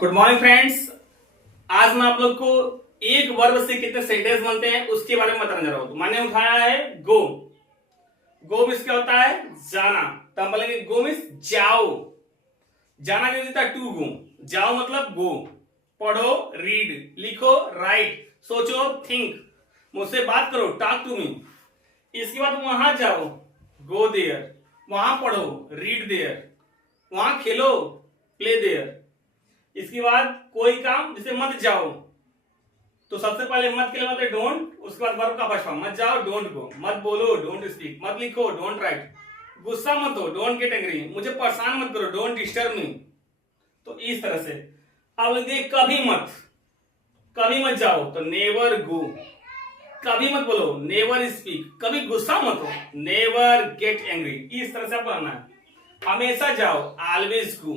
Good morning friends. आज मैं आप लोग को एक वर्ब से कितने सेंटेंस बनते हैं उसके बारे में बताने जा रहा हूं। तो मैंने उठाया है गो। गो मीन्स क्या होता है? जाना। तो हम बोलेंगे गो मीन्स जाओ। जाना क्या होता है? To go. जाओ मतलब गो। पढ़ो रीड, लिखो राइट, सोचो थिंक, मुझसे बात करो टॉक टू मी। इसके बाद वहां जाओ, गो देयर। वहां पढ़ो, रीड देयर। वहां खेलो, प्ले देयर। इसके बाद कोई काम जैसे मत जाओ, तो सबसे पहले मत के लिए मतलब डोंट, उसके बाद वर्ब का फर्स्ट फॉर्म मत जाओ, डोंट गो। मत बोलो, डोंट स्पीक। मत लिखो, डोंट राइट। गुस्सा मत हो, डोंट गेट एंग्री। मुझे परेशान मत करो, डोंट डिस्टर्ब मी। तो इस तरह से अब देखिए कभी मत। कभी मत जाओ तो नेवर गो। कभी मत बोलो, नेवर स्पीक। कभी गुस्सा मत हो, नेवर गेट एंग्री। इस तरह से आप बनाना है। हमेशा जाओ, ऑलवेज गो।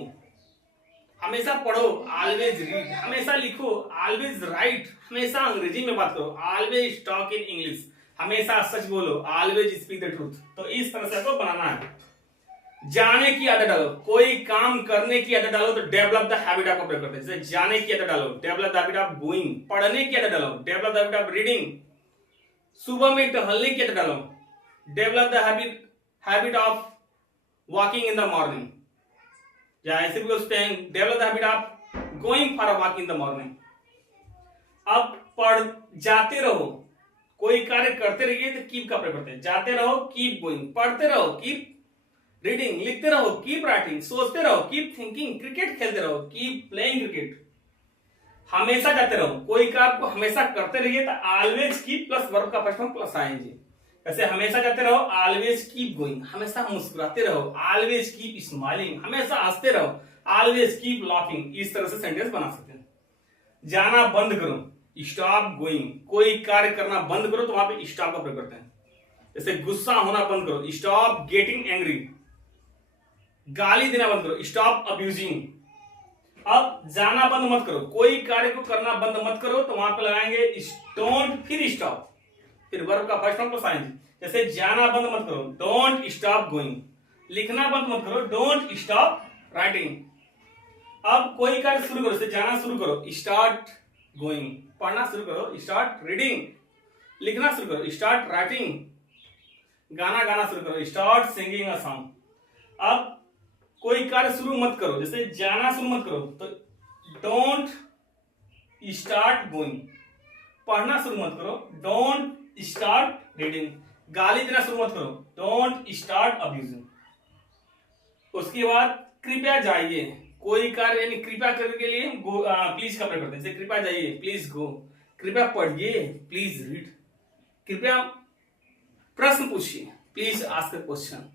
हमेशा पढ़ो, ऑलवेज रीड। हमेशा लिखो, ऑलवेज राइट। हमेशा अंग्रेजी में बात करो, ऑलवेज टॉक इन इंग्लिश। हमेशा सच बोलो, ऑलवेज स्पीक द ट्रूथ। तो इस तरह से आपको बनाना है। जाने की आदत डालो, कोई काम करने की आदत डालो तो डेवलप द हैबिट ऑफ प्रयोग करते हैं। जैसे जाने की आदत डालो, develop the habit of going. पढ़ने की आदत डालो, develop the habit of reading. सुबह में टहलने की आदत डालो, develop the habit of walking in the morning. या ऐसे भी बोलते हैं develop the habit of going for a walk in the morning. अब पढ़ जाते रहो, कोई कार्य करते रहिए तो कीप का प्रयोग करते हैं। जाते रहो, कीप गोइंग। पढ़ते रहो, कीप रीडिंग। लिखते रहो, कीप राइटिंग। सोचते रहो, कीप थिंकिंग। क्रिकेट खेलते रहो, कीप प्लेइंग क्रिकेट। हमेशा जाते रहो, कोई कार्य को हमेशा करते रहिए तो ऑलवेज कीप प्लस वर्ब का फर्स्ट फॉर्म प्लस आएंगे। ऐसे हमेशा जाते रहो, ऑलवेज कीप गोइंग। हमेशा मुस्कुराते रहो, ऑलवेज कीप स्माइलिंग। हमेशा हंसते रहो, ऑलवेज कीप लाफिंग। इस तरह से सेंटेंस बना सकते हैं। जाना बंद करो, स्टॉप गोइंग। कोई कार्य करना बंद करो तो वहां पे स्टॉप का प्रयोग करते हैं। जैसे गुस्सा होना बंद करो, स्टॉप गेटिंग एंग्री। गाली देना बंद करो, स्टॉप अब्यूजिंग। अब जाना बंद मत करो, कोई कार्य को करना बंद मत करो तो वहां पे लगाएंगे डोंट फिर स्टॉप, फिर वर्ब का फर्स्ट फॉर्म प्लस आएंगे। जैसे जाना बंद मत करो, डोंट स्टॉप गोइंग। लिखना बंद मत करो, डोंट स्टॉप राइटिंग। अब कोई कार्य शुरू करो, जैसे जाना शुरू करो, स्टार्ट गोइंग। पढ़ना शुरू करो, स्टार्ट रीडिंग। लिखना शुरू करो, स्टार्ट राइटिंग। गाना गाना शुरू करो, स्टार्ट सिंगिंग अ सॉन्ग। अब कोई कार्य शुरू मत करो, जैसे जाना शुरू मत करो तो डोंट स्टार्ट गोइंग। पढ़ना शुरू मत करो, डोंट स्टार्ट रीडिंग। गाली देना शुरू मत करो, डोंट स्टार्ट अब्यूजिंग। उसके बाद कृपया जाइए, कोई कार्य यानी कृपया करने के लिए गो प्लीज का प्रयोग करते हैं। जैसे कृपया जाइए, प्लीज गो। कृपया पढ़िए, प्लीज रीड। कृपया प्रश्न पूछिए, प्लीज आस्क अ क्वेश्चन।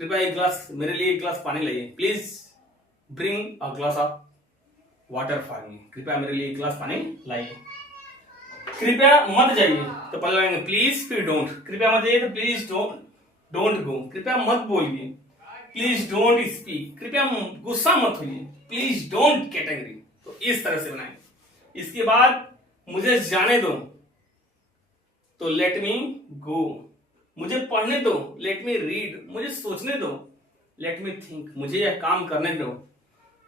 कृपया एक ग्लास मेरे लिए एक ग्लास पानी लाइए, please bring a glass of water for me. कृपया मेरे लिए एक ग्लास पानी लाइए। कृपया मत जाइए तो पहले लगाएंगे प्लीज फिर डोंट। कृपया मत जाइए तो प्लीज डोंट गो। कृपया मत बोलिए, प्लीज डोंट स्पीक। कृपया गुस्सा मत होइए, प्लीज डोंट गेट एंग्री। तो इस तरह से बनाएंगे। इसके बाद मुझे जाने दो तो लेट मी गो। मुझे पढ़ने दो, लेट मी रीड। मुझे सोचने दो, लेट मी थिंक। मुझे यह काम करने दो,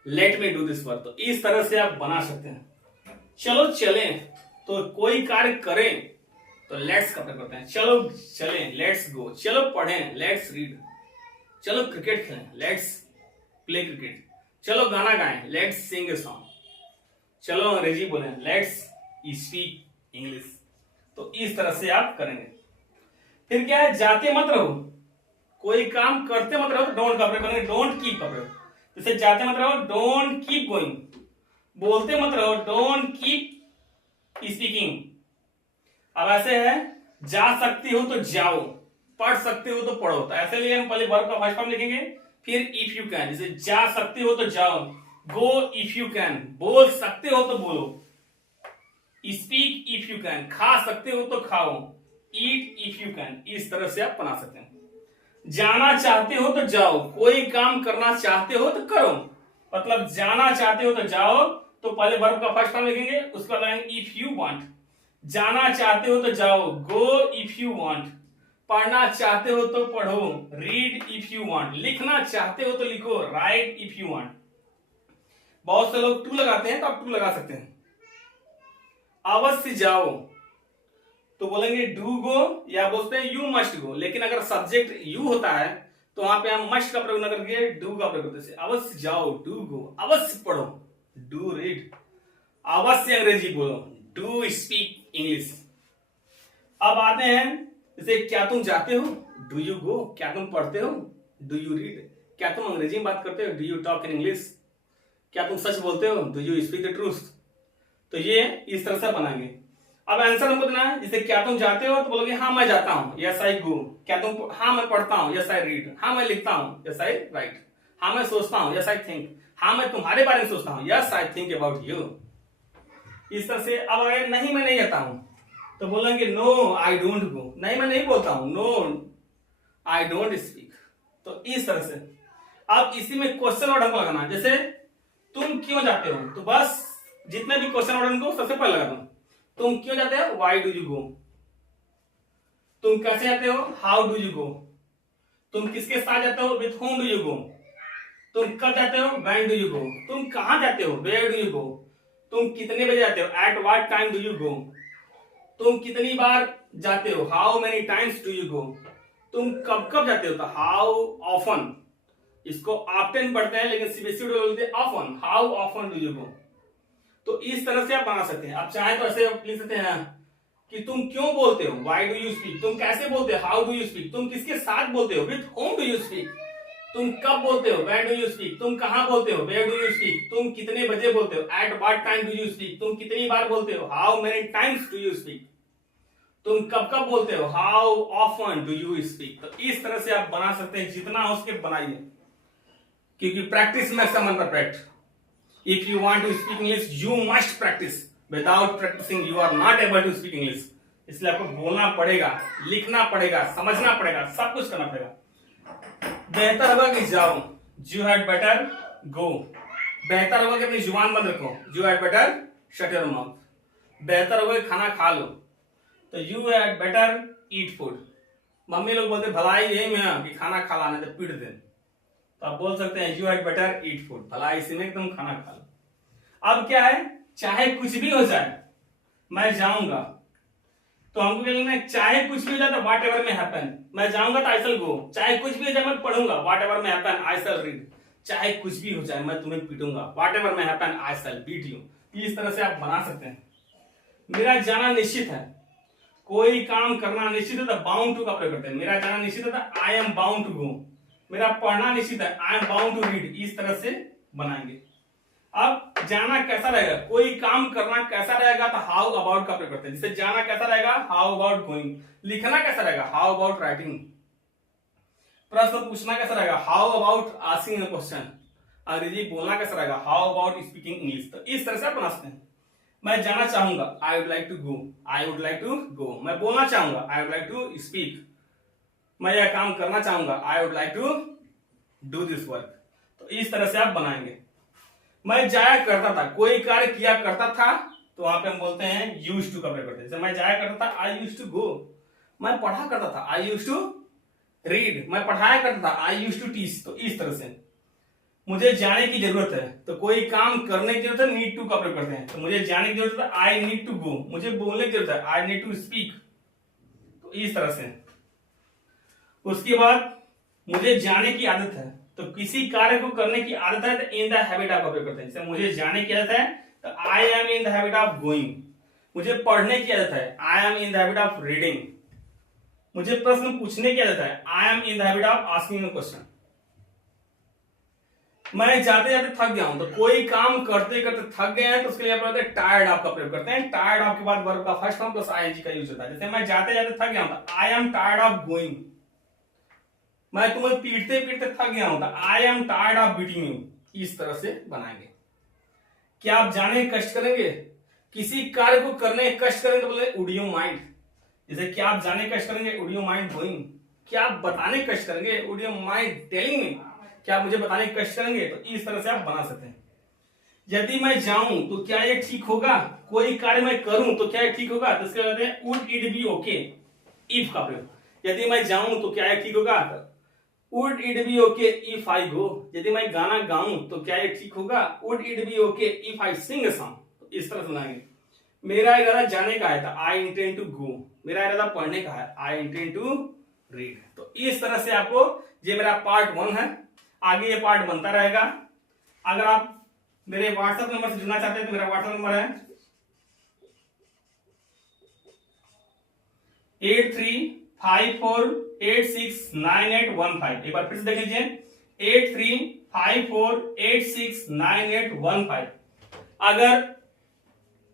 let me do this work. तो इस तरह से आप बना सकते हैं। चलो चलें, तो कोई कार्य करें तो लेट्स का प्रयोग करते हैं। चलो चलें, लेट्स गो। चलो पढ़ें, लेट्स रीड। चलो क्रिकेट खेलें, लेट्स प्ले क्रिकेट। चलो गाना गाएं, लेट्स सिंग ए सॉन्ग। चलो अंग्रेजी बोलें, लेट्स स्पीक इंग्लिश। तो इस तरह से आप करेंगे। फिर क्या है, जाते मत रहो, कोई काम करते मत रहो तो डोंट का प्रयोग करेंगे, डोंट कीप का प्रयोग। जैसे जाते मत रहो, डोंट कीप गोइंग। बोलते मत रहो, डोंट कीप स्पीकिंग। अब ऐसे है, जा सकती हो तो जाओ, पढ़ सकते हो तो पढ़ो। तो ऐसे लिए हम पहले वर्ब का फर्स्ट फॉर्म लिखेंगे, फिर इफ यू कैन। जैसे जा सकते हो तो जाओ, गो इफ यू कैन। बोल सकते हो तो बोलो, स्पीक इफ यू कैन। खा सकते हो तो खाओ, ईट इफ यू कैन। इस तरह से आप बना सकते हैं। जाना चाहते हो तो जाओ, कोई काम करना चाहते हो तो करो। मतलब जाना चाहते हो तो जाओ, तो पहले वर्ब का फर्स्ट फॉर्म लिखेंगे, उसका लगाएंगे इफ यू वांट। जाना चाहते हो तो जाओ, गो इफ यू वांट। पढ़ना चाहते हो तो पढ़ो, रीड इफ यू वांट। लिखना चाहते हो तो लिखो, राइट इफ यू वांट। बहुत से लोग टू लगाते हैं, तो आप टू लगा सकते हैं। अवश्य जाओ तो बोलेंगे डू गो, या बोलते हैं यू मस्ट गो। लेकिन अगर सब्जेक्ट यू होता है तो वहां पे हम मस्ट का प्रयोग न करके डू का प्रयोग करते हैं। अवश्य जाओ, डू गो, अवश्य पढ़ो, डू रीड, अवश्य अंग्रेजी बोलो, डू स्पीक इंग्लिश। अब आते हैं जैसे क्या तुम जाते हो, डू यू गो। क्या तुम पढ़ते हो, डू यू रीड। क्या तुम अंग्रेजी में बात करते हो, do you talk in English. क्या तुम सच बोलते हो, do you speak the truth. तो ये इस तरह से बनाएंगे। अब आंसर हमको देना है, जैसे क्या तुम जाते हो तो बोलोगे हाँ मैं जाता हूँ, यस आई गो। क्या तुम, हाँ मैं पढ़ता हूँ, यस आई रीड। हाँ मैं लिखता हूँ, यस आई राइट। हाँ मैं सोचता हूँ, यस आई थिंक। हाँ मैं तुम्हारे बारे में सोचता हूँ, yes I think about you. इस तरह से। अब अगर नहीं मैं नहीं जाता हूं तो बोलेंगे नो आई डोंट गो। नहीं मैं नहीं बोलता हूं, नो आई डोंट स्पीक। तो इस तरह से। अब इसी में क्वेश्चन वर्ड हमको लगाना, जैसे तुम क्यों जाते हो, तो बस जितने भी क्वेश्चन वर्ड उनको सबसे पहले लगा दो। तुम क्यों जाते हो, वाई डू यू गो। तुम कैसे जाते हो, हाउ डू यू गो। तुम किसके साथ जाते हो, with home do you go. तुम कब जाते हो, व्हेन डू यू गो। तुम कहां जाते हो, वेयर डू यू गो। तुम कितने बजे जाते हो, at what time do you go. तुम कितनी बार जाते हो, how many times do you go. तुम कब कब जाते हो, तो हाउ ऑफन। इसको ऑफ्टन पढ़ते हैं लेकिन सीबीएसई बोलते हैं often, how often do you go. तो इस तरह से आप बना सकते हैं। आप चाहे तो ऐसे लिख सकते हैं कि तुम क्यों बोलते हो, व्हाई डू यू स्पीक। तुम कैसे बोलते हो, हाउ डू यू स्पीक। तुम किसके साथ बोलते हो, with home do you speak. तुम कब बोलते हो, व्हेन डू यू स्पीक। तुम कहां बोलते हो, वेयर डू यू स्पीक। तुम कितने बजे बोलते हो, at what time do you speak. तुम कितनी बार बोलते हो, how many times do you speak. तुम कब कब बोलते हो, how often do you speak. तो इस तरह से आप बना सकते हैं, जितना हो उसके बनाइए, क्योंकि practice makes a man perfect. If you want to speak English you must practice. Without practicing you are not able to speak English. इसलिए आपको बोलना पड़ेगा, लिखना पड़ेगा, समझना पड़ेगा, सब कुछ करना पड़ेगा। बेहतर होगा कि जाओ, यू हैड बेटर गो। बेहतर होगा कि अपनी जुबान बंद रखो, you had better shut your mouth. बेहतर होगा कि खाना खा लो, तो you had better eat food. Mummy लोग बोलते भलाई यही में कि खाना खा लाने तो पीट दे, तो आप बोल सकते हैं you had better eat food, भलाई इसी में तुम खाना खा लो। अब क्या है, चाहे कुछ भी हो जाए मैं जाऊंगा, तो हमको क्या करना है, चाहे कुछ भी हो जाए तो व्हाट एवर में हैपन। मैं जाऊंगा तो आई शैल गो। चाहे कुछ भी हो जाए मैं पढ़ूंगा, whatever may happen I shall read. चाहे कुछ भी हो जाए मैं तुम्हें पीटूंगा, whatever may happen I shall beat you. इस तरह से आप बना सकते हैं। मेरा जाना निश्चित है, कोई काम करना निश्चित है तो बाउंड टू का प्रयोग करते हैं। मेरा जाना निश्चित है तो I am bound to go. मेरा पढ़ना निश्चित है, I am bound to read. इस तरह से बनाएंगे। अब जाना कैसा रहेगा, कोई काम करना कैसा रहेगा, तो हाउ अबाउट का प्रयोग करते हैं। जैसे जाना कैसा रहेगा, हाउ अबाउट गोइंग। लिखना कैसा रहेगा, हाउ अबाउट राइटिंग। प्रश्न पूछना कैसा रहेगा, how about asking a question. अंग्रेजी बोलना कैसा रहेगा, हाउ अबाउट स्पीकिंग इंग्लिश। तो इस तरह से आप बना सकते हैं। मैं जाना चाहूंगा, I would like to go, I would like to go. मैं बोलना चाहूंगा, I would like to speak. मैं यह काम करना चाहूंगा, I would like to do this work. तो इस तरह से आप बनाएंगे। मैं जाया करता था, कोई कार्य किया करता था, तो वहां पे हम बोलते हैं यूज्ड टू का प्रयोग करते हैं। जैसे मैं जाया करता था, आई यूज्ड टू गो। मैं पढ़ा करता था, आई यूज्ड टू रीड। मैं पढ़ाया करता था, आई यूज्ड टू टीच। तो इस तरह से। मुझे जाने की जरूरत है, तो कोई काम करने की जरूरत है, नीड टू का प्रयोग करते हैं। तो मुझे जाने की जरूरत है, आई नीड टू गो। मुझे बोलने की जरूरत है, आई नीड टू स्पीक। तो इस तरह से। उसके बाद मुझे जाने की आदत है, तो किसी कार्य को करने की आदत है तो इन द हैबिट ऑफ का प्रयोग करते हैं। जैसे मुझे जाने की आदत है तो I M in the habit of going. मुझे पढ़ने की आदत है, I M in the habit of reading. मुझे प्रश्न पूछने की आदत है, I M in the habit of asking a question. मैं जाते जाते थक गया हूं, तो कोई काम करते करते थक गए हैं तो उसके लिए टायर्ड ऑफ का प्रयोग करते हैं। टायर्ड ऑफ के बाद वर्ब का फर्स्ट फॉर्म प्लस आईएनजी का यूज होता है। जैसे मैं जाते जाते थक गया हूं, तो I am tired of going. मैं तुम्हें पीटते पीटते थक गया हूं, तो I am tired of beating you. इस तरह से बनाएंगे। क्या आप जाने कष्ट करेंगे, किसी कार्य को करने कष्ट करेंगे तो बोले वुड यू माइंड। जैसे क्या आप जाने कष्ट करेंगे, वुड यू माइंड गोइंग। क्या आप बताने कष्ट करेंगे, would you mind telling me. क्या आप मुझे बताने कष्ट करेंगे। तो इस तरह से आप बना सकते हैं। यदि मैं जाऊं तो क्या ये ठीक होगा, कोई कार्य मैं करूं तो क्या ये ठीक होगा, तो इसके बाद would it be okay, if का प्रयोग। यदि मैं जाऊं तो क्या ये ठीक होगा, would it be okay if I go, यदि मैं गाना गाऊं तो क्या ये ठीक होगा? Would it be okay if I sing a song, तो इस तरह सुनाएंगे। मेरा इरादा जाने का है, आई इंटेंड टू गो। मेरा इरादा पढ़ने का है, आई इंटेंड टू रीड। तो इस तरह से आपको, ये मेरा पार्ट 1 है, आगे ये पार्ट बनता रहेगा। अगर आप मेरे व्हाट्सएप नंबर से जुड़ना चाहते हैं तो मेरा व्हाट्सएप नंबर है 8354869815। एक बार फिर से देख लीजिए, 8354869815। अगर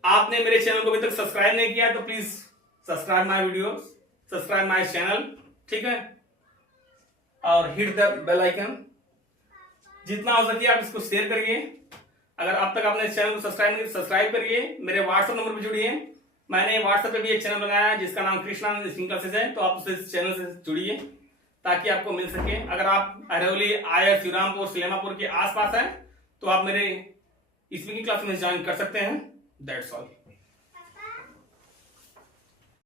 आपने मेरे चैनल को अभी तक सब्सक्राइब नहीं किया तो please subscribe my video, subscribe my channel, ठीक है, और हिट द बेल आइकन। जितना हो सके आप इसको शेयर करिए। अगर अब तक आपने चैनल को सब्सक्राइब नहीं, सब्सक्राइब करिए। मेरे व्हाट्सएप नंबर पर जुड़िए। मैंने व्हाट्सएप पे भी एक चैनल बनाया है जिसका नाम कृष्णानंद स्पीकिंग क्लासेस है, तो आप उस चैनल से जुड़िए ताकि आपको मिल सके। अगर आप अरवली, आयर, श्रीरामपुर, सलेमापुर के आसपास हैं तो आप मेरे स्पीकिंग क्लास में ज्वाइन कर सकते हैं। That's all.